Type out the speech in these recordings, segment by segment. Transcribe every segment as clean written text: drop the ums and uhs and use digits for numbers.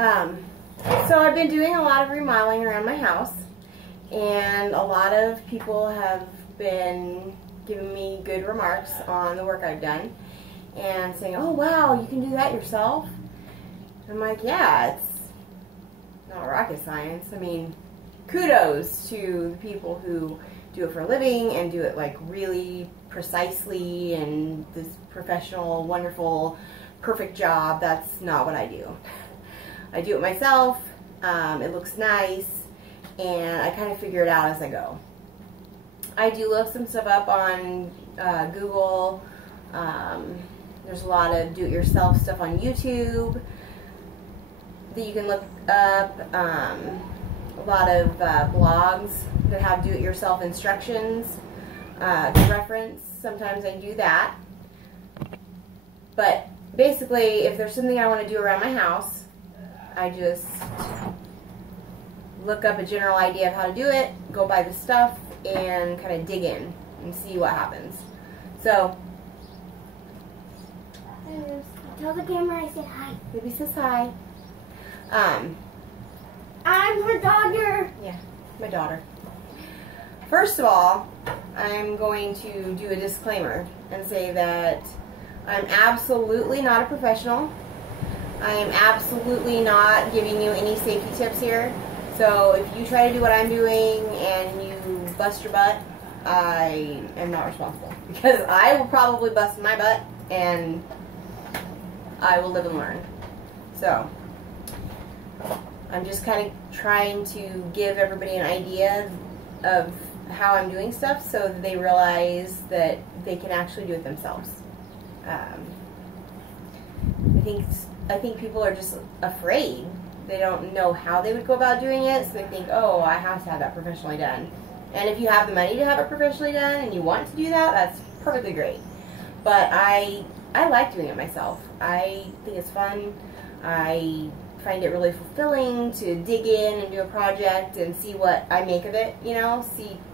So I've been doing a lot of remodeling around my house, and a lot of people have been giving me good remarks on the work I've done and saying, oh wow, you can do that yourself? I'm like, yeah, it's not rocket science. I mean, kudos to the people who do it for a living and do it like really precisely and this professional, wonderful, perfect job. That's not what I do. I do it myself. It looks nice, and I kind of figure it out as I go. I do look some stuff up on Google. There's a lot of do-it-yourself stuff on YouTube that you can look up. A lot of blogs that have do-it-yourself instructions to reference. Sometimes I do that. But basically, if there's something I want to do around my house, I just look up a general idea of how to do it, go buy the stuff, and kind of dig in and see what happens. So, tell the camera I said hi. Baby says hi. I'm her daughter. Yeah, my daughter. First of all, I'm going to do a disclaimer and say that I'm absolutely not a professional. I am absolutely not giving you any safety tips here. So if you try to do what I'm doing and you bust your butt, I am not responsible. Because I will probably bust my butt and I will live and learn. So I'm just kind of trying to give everybody an idea of how I'm doing stuff so that they realize that they can actually do it themselves. I think people are just afraid. They don't know how they would go about doing it, so they think, oh, I have to have that professionally done. And if you have the money to have it professionally done and you want to do that, that's perfectly great. But I like doing it myself. I think it's fun. I find it really fulfilling to dig in and do a project and see what I make of it, you know,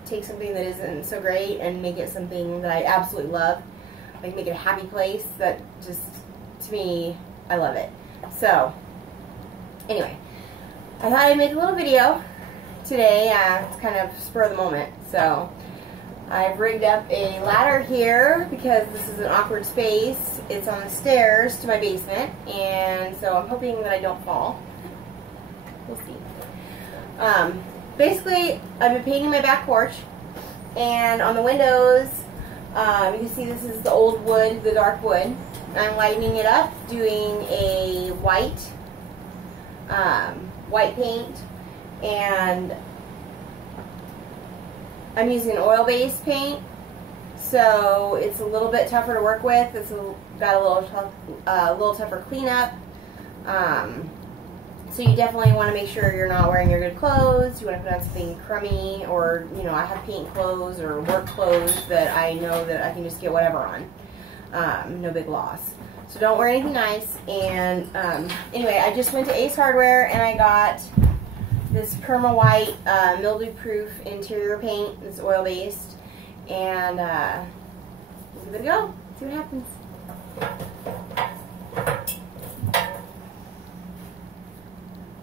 take something that isn't so great and make it something that I absolutely love. Like make it a happy place that just, to me, I love it. So, anyway, I thought I'd make a little video today. It's kind of spur of the moment. So, I've rigged up a ladder here because this is an awkward space. It's on the stairs to my basement, and so I'm hoping that I don't fall. We'll see. Basically, I've been painting my back porch, and on the windows, you can see this is the old wood, the dark wood. I'm lightening it up, doing a white paint, and I'm using an oil-based paint, so it's a little bit tougher to work with. It's got a little tougher cleanup. So you definitely want to make sure you're not wearing your good clothes. You want to put on something crummy, or I have paint clothes or work clothes that I know that I can just get whatever on. No big loss. So don't wear anything nice. And anyway, I just went to Ace Hardware and I got this Perma White mildew-proof interior paint. It's oil-based, and we'll give it a go. See what happens.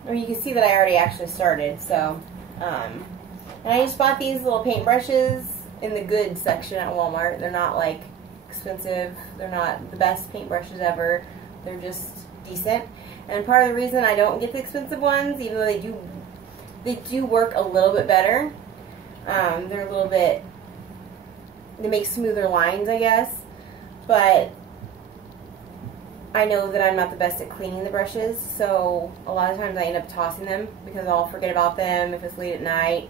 Or you can see that I already actually started. So, and I just bought these little paint brushes in the good section at Walmart. They're not like expensive. They're not the best paintbrushes ever. They're just decent. And part of the reason I don't get the expensive ones, even though they do work a little bit better. They're a little bit, they make smoother lines, I guess. But I know that I'm not the best at cleaning the brushes, so a lot of times I end up tossing them because I'll forget about them if it's late at night.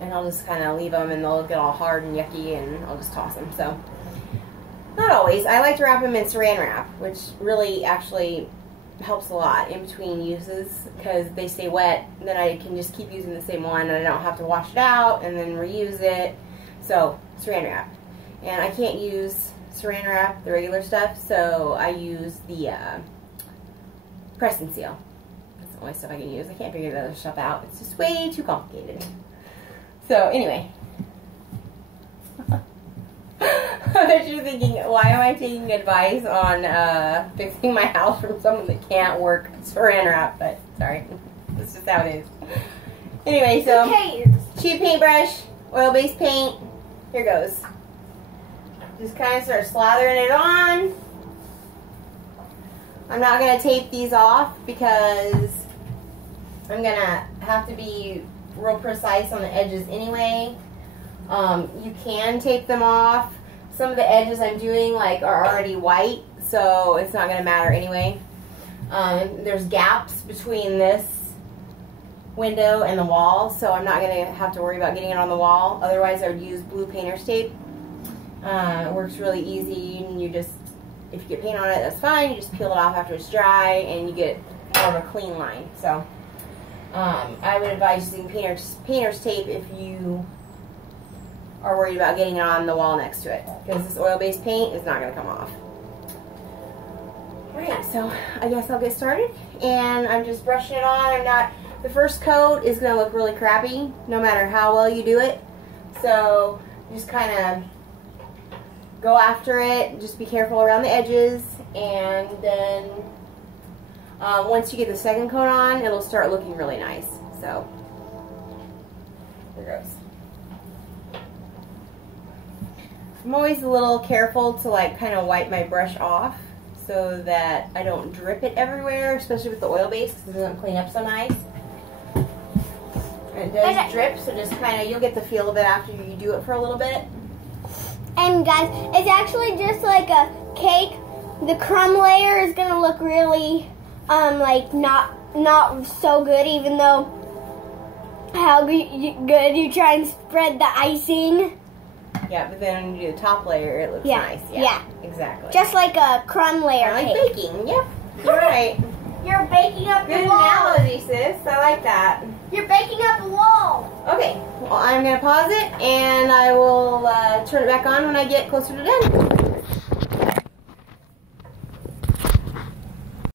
And I'll just kind of leave them and they'll get all hard and yucky and I'll just toss them. So, not always. I like to wrap them in saran wrap, which really actually helps a lot in between uses because they stay wet. And then I can just keep using the same one and I don't have to wash it out and then reuse it. So, saran wrap. And I can't use saran wrap, the regular stuff, so I use the press and seal. That's the only stuff I can use. I can't figure the other stuff out. It's just way too complicated. So anyway, I bet you you're thinking, why am I taking advice on fixing my house from someone that can't work saran wrap? But sorry, that's just how it is. Anyway, so cheap paintbrush, oil-based paint. Here goes. Just kind of start slathering it on. I'm not going to tape these off because I'm going to have to be real precise on the edges anyway. You can tape them off. Some of the edges I'm doing are already white, so it's not going to matter anyway. There's gaps between this window and the wall, so I'm not going to have to worry about getting it on the wall. Otherwise, I would use blue painter's tape. It works really easy, and you just, if you get paint on it, that's fine. You just peel it off after it's dry, and you get more of a clean line. So I would advise using painter's tape if you are worried about getting it on the wall next to it, because this oil-based paint is not going to come off. Alright, so I guess I'll get started, and I'm just brushing it on. The first coat is going to look really crappy, no matter how well you do it. So just kind of go after it. Just be careful around the edges, and then once you get the second coat on, it'll start looking really nice. So here goes. I'm always a little careful to kind of wipe my brush off so that I don't drip it everywhere, especially with the oil base, because it doesn't clean up so nice. And it does drip, so just kind of, you'll get the feel of it after you do it for a little bit. And guys, it's actually just like a cake. The crumb layer is gonna look really, not so good, even though how good you try and spread the icing. Yeah, but then when you do the top layer, it looks nice. Yeah, exactly. Just like a crumb layer like cake. Baking. Yep, you're right. You're baking up Good the wall. analogy, sis. I like that. You're baking up the wall. Okay, well, I'm going to pause it, and I will turn it back on when I get closer to done.